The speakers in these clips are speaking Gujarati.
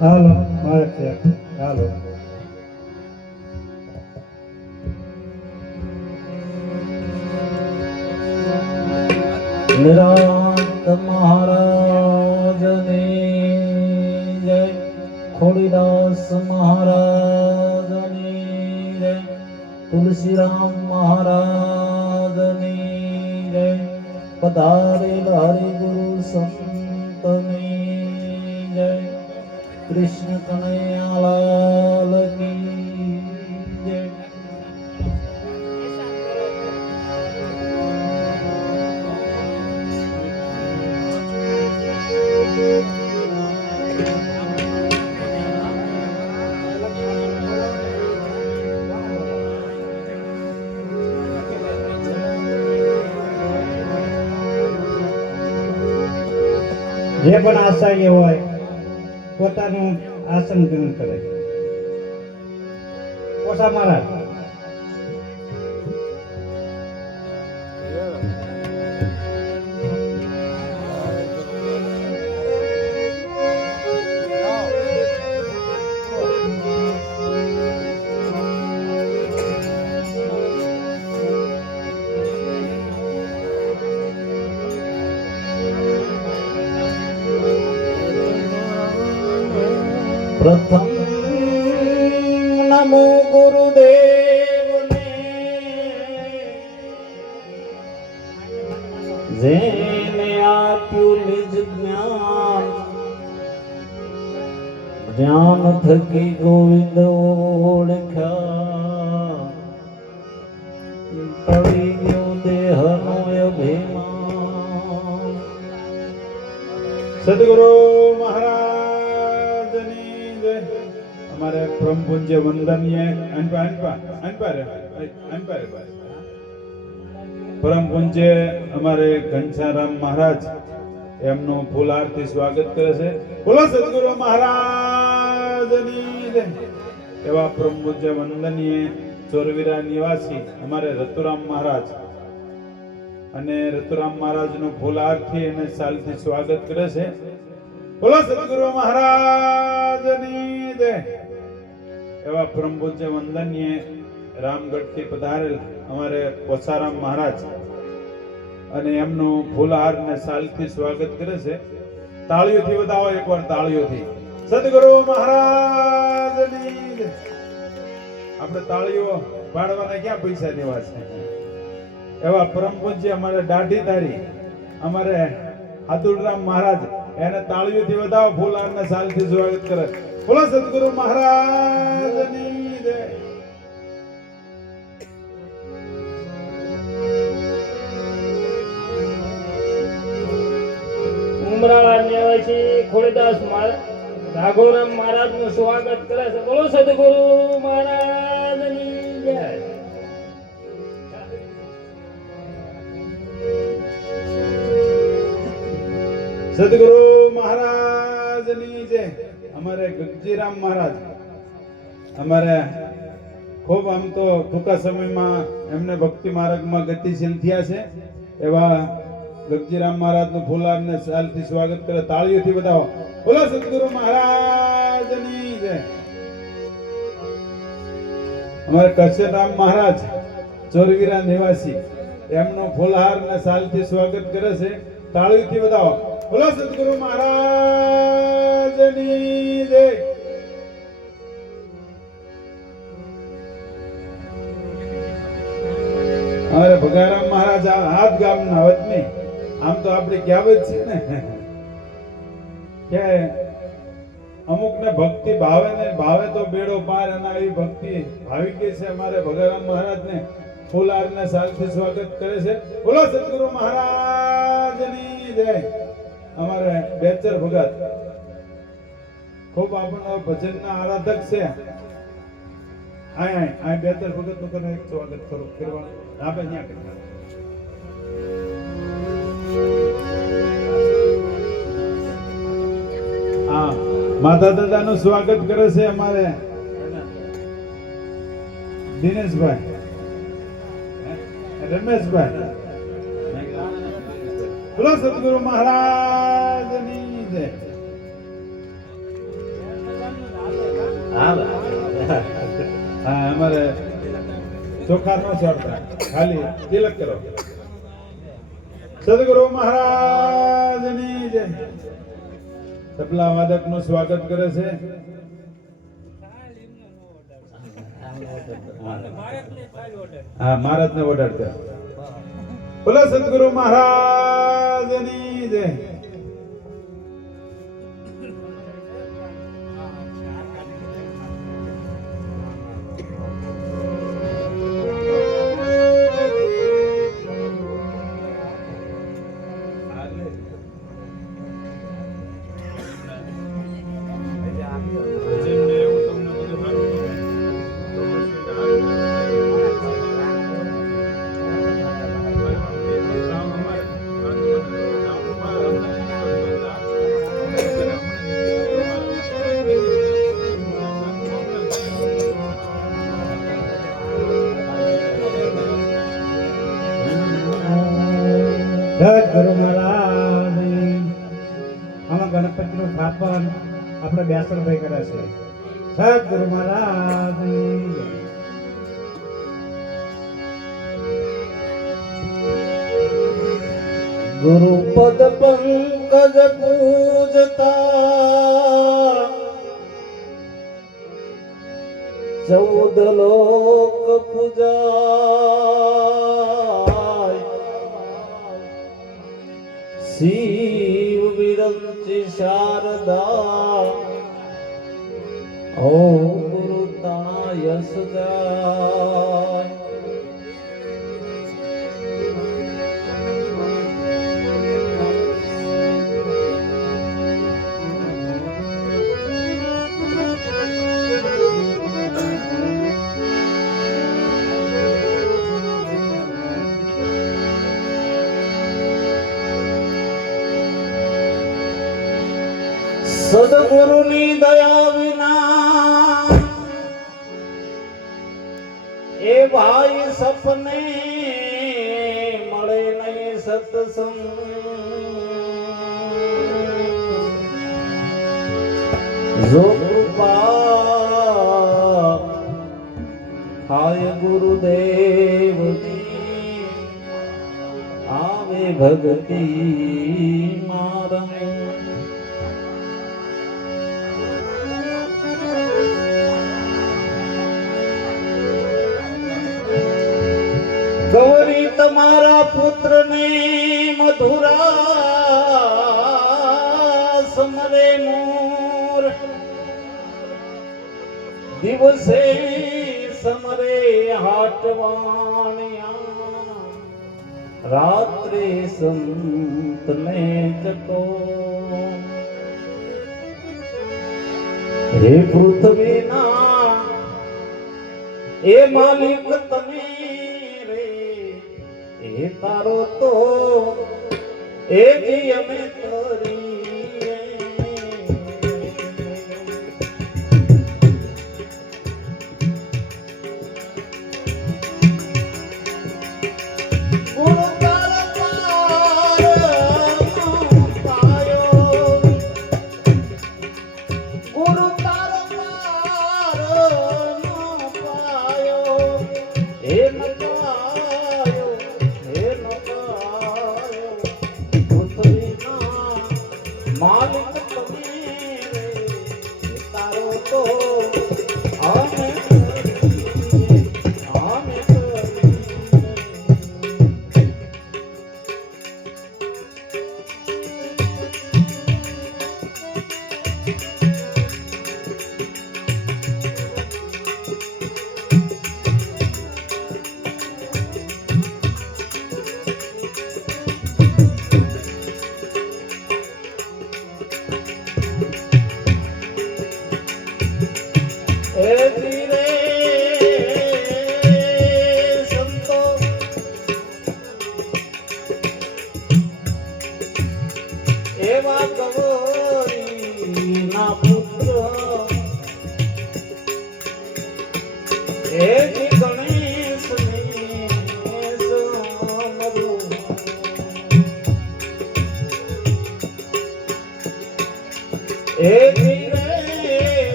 હાલો જે પણ આશાય હોય પોતાનું આસન ગ્રહણ કરે. ઓછા મહારાજ પ્રથમ નમો ગુરુદેવને. જેને આપ્યું નિજ જ્ઞાન. જ્ઞાન થકી ગોવિંદ ઓળખ્યા. પડી ગયો દેહનો અભિમાન. સદગુરુ. પૂજ્ય વંદનીય અનપા અનપા અનપા અનપા પરમ પૂજ્ય અમારે ઘનશ્યારામ મહારાજ એમનું ફૂલ આરતી સ્વાગત કરે છે બોલો સદગુરુ મહારાજની એવા પરમ પૂજ્ય વંદનીય ચોરવીરા નિવાસી અમારે રતુરામ મહારાજ અને રતુરામ મહારાજનું ફૂલ આરતી અને સાલથી સ્વાગત કરે છે બોલો સદગુરુ મહારાજની જય. એવા પરમ પૂજ્ય વંદનીય રામગઢથી પધારેલ અમારે પોસારામ મહારાજ. અને એમનું ફૂલહાર ને સાલથી સ્વાગત કરે છે. તાળીઓથી બતાવો એકવાર, તાળીઓથી. સદગુરુ મહારાજની આપણે તાળીઓ પાડવાના ક્યાં પૈસા દેવા છે? એવા પરમ પૂજ્ય અમારે દાઢી તારી, અમારે હાતુડરામ મહારાજ, એને તાળીઓથી વધાવો ફૂલહાર ને સાલથી સ્વાગત કરે. બોલો સદગુરુ મહારાજની ખોડીદાસ રાઘોરામ મહારાજનું સ્વાગત કરે છે. બોલો સદગુરુ મહારાજની જય. સદગુરુ મહારાજની જય. અમારે ગગજીરામ મહારાજ, અમારે ખૂબ આમ તો ટૂંકા સમયમાં એમને ભક્તિ માર્ગમાં ગતિશીલ થયા છે. એવા ગગજીરામ મહારાજનું ફુલાર ને શાલથી સ્વાગત કરે. તાળીઓથી બતાવો. બોલો સદગુરુ મહારાજની જય. અમારે કશ્યરામ મહારાજ, ચોરવીરા નિવાસી, એમનો ફુલહાર ને શાલથી સ્વાગત કરે છે. તાળીઓથી બતાવો. બોલો સદગુરુ મહારાજની જય. અમારે ભગારામ મહારાજ હાથ ગામના વતની આમ તો આપણી કહેવત છે ને? કે અમુક ને ભક્તિ ભાવે ને ભાવે તો બેડો પાર અને આવી ભક્તિ ભાવિકે છે અમારે ભગવાન મહારાજ ને ફુલાર ને સાલથી સ્વાગત કરે છે. બોલો સદગુરુ મહારાજની જય. અમારે બેચર ભગત. ખૂબ આપણો ભજનના આરાધક છે. આય આય આય, બેચર ભગતનું એક સ્વાગત કરો. કરવા આપણે ત્યાં કરી માતા દાદા નું સ્વાગત કરે છે અમારે. દિનેશભાઈ. રમેશભાઈ. બોલો સદગુરુ મહારાજની જય. હા, અમારે ચોખા ન ચોડતા ખાલી તિલક કરો. સદગુરુ મહારાજની જય. તબલા વાદકનું સ્વાગત કરે છે. હા મહારાજ ને ઓર્ડર બોલો સદગુરુ મહારાજની જય. આમાં ગણપતિનું સ્થાપન આપણે બેસણભાઈ કરે છે. સદગુરુ મહારાજ ગુરુપદ પંકજ પૂજતા. ચૌદ લોક પૂજા વિરંચી શારદા. ઓ. ગુરુ તણા યશ સદગુરુની દયા વિના એ ભાઈ સપને મળે નહીં સત્સંગ. જો કૃપા થાય ગુરુદેવની, આવે ભક્તિ. તમારા પુત્રને મધુરા સમરે મોર. દિવસે સમરે હાટવાણિયા. રાત્રે સંતને જતો હે પૃથ્વીના એ માલિક તમે એ તારો તો એ જી અમે તરીએ.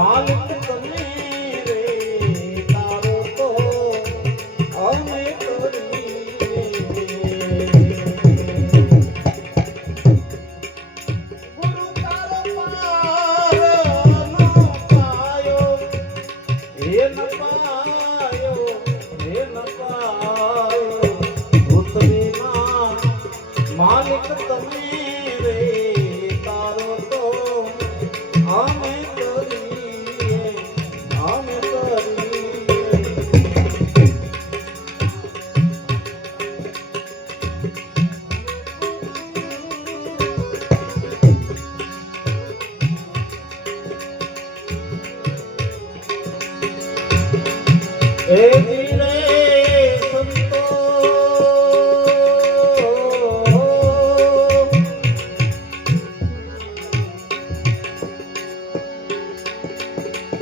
માલિક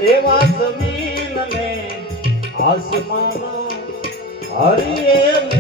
એવા જમીન ને આસમાન હરિએ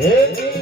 હે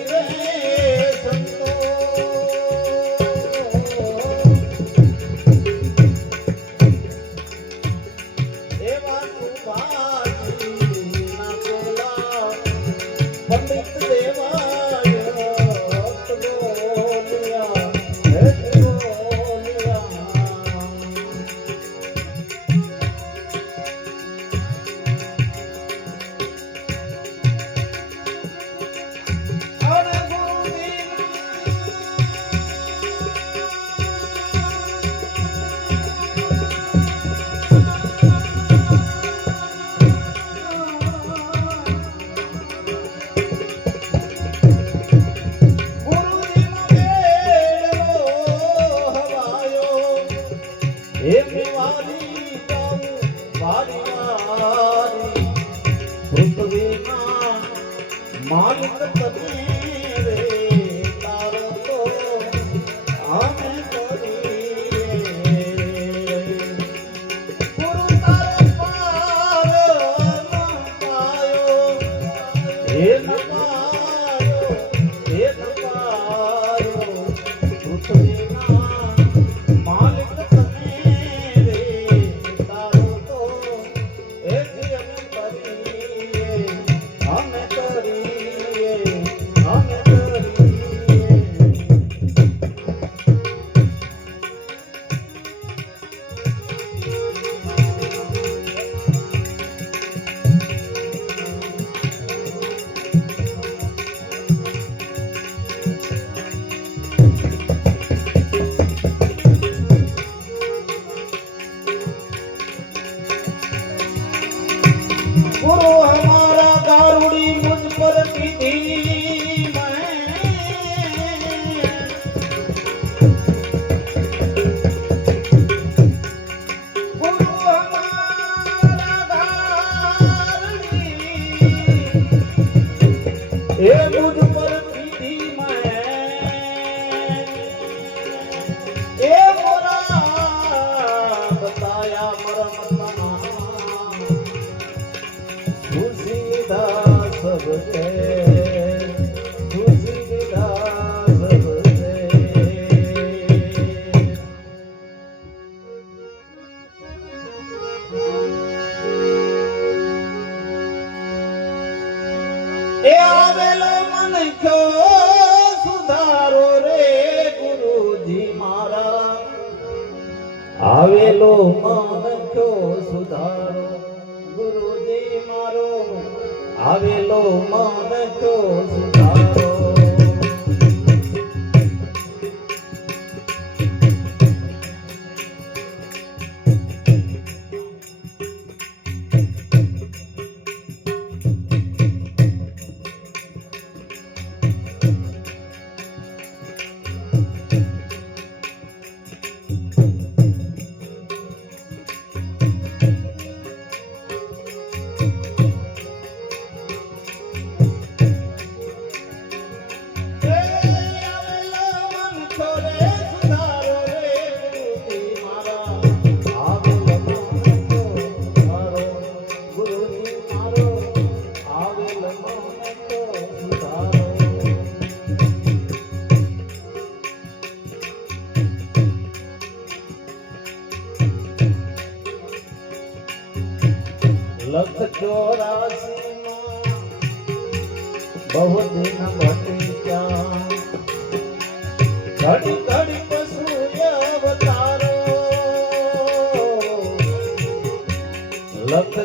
બહુ દિન ગયા ઘડી ઘડી પશુ અવતારો લખ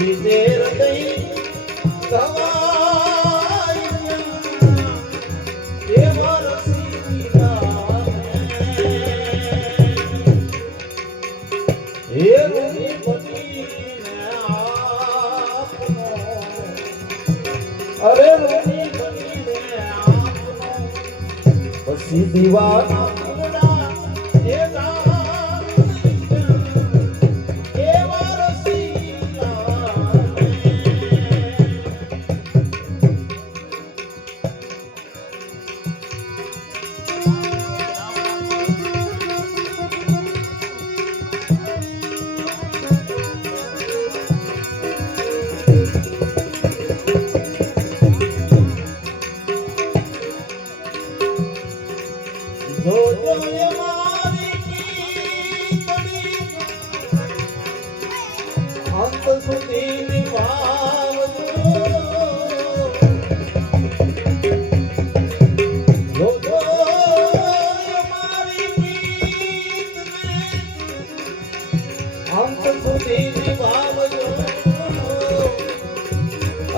બીજે હૃદય ગવાય દેવા રસી